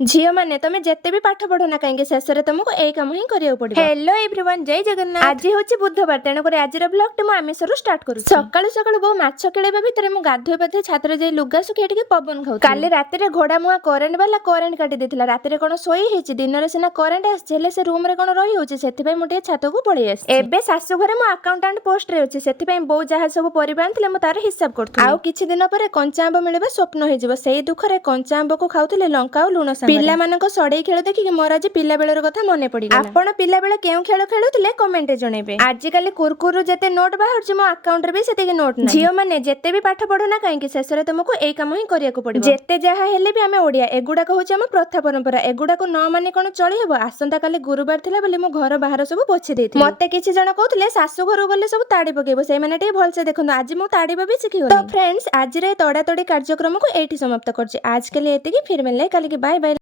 झील मैंने तुम्हें जिते भी पाठ पढ़ो ना कहीं शेष में तुमको यही कम ही करिया पड़ो। हेलो एवरीवन, जय जगन्नाथ। आज हूँ बुधवार, तेणुक आज ब्लॉग टे आमिषरू स्टार्ट करूँ। सकाळु सकाळु बहु माछ खेलवा भितर मु गाधोई पाधोई छात्र जाई लुगा सुखी पवन खाऊ। काली राति घोड़ा मुआ करेन्ट वाला करेन्ट काटी देथिला। राति कोन सोई हेछि, दिन रे सिना करेन्ट आछे हेले से रूम रे कोन रही होछि, सेति मु टे छात को पळै आछि। एबे सासु घरे मु अकाउंटेंट पोस्ट रे अछि, सेति बो जहा सब परिबा आनथिले मु तार हिसाब करथु। आउ किछि दिन परे कंचा आंब मिलबा स्वप्न हे जिवो। सेई दुखरे कंचा आंब को खाउथिले लंका और लुण संगे। पिला मानको सड़ई खेल देखि मोर आज पिला बेलर कथा मने पड़ी गला। आपण पिला बेले केउ खेल खेलुथिले कमेंट रे जणेबे। आज काली कुरकुरु जेते नोट बाहर जे मो अकाउंट रे भी सेते नोट नै। झियो माने जेते भी पाठ पढो ना काहे कि शेष रे तुमको एई काम ही करिया को पड़िबो। जेते जहा हेले भी हमें ओडिया एगुडा को होछ हम प्रथा परंपरा। एगुडा को न माने कोन चली हेबो। आसंता काली गुरुवार थिला बोली मो घर बाहर सब पोछि देथि। मते किछि जण कहउथिले सासु घर गले सब ताड़ी पकेबो, से माने टे भल से देखन। आज मो ताड़ीबा भी सिखि गलो। तो फ्रेंड्स, आज रे तोड़ा तोड़ी कार्यक्रम को एठी समाप्त करछि। आज के लिए एतिकी, फिर मिलले काली की। Bye bye.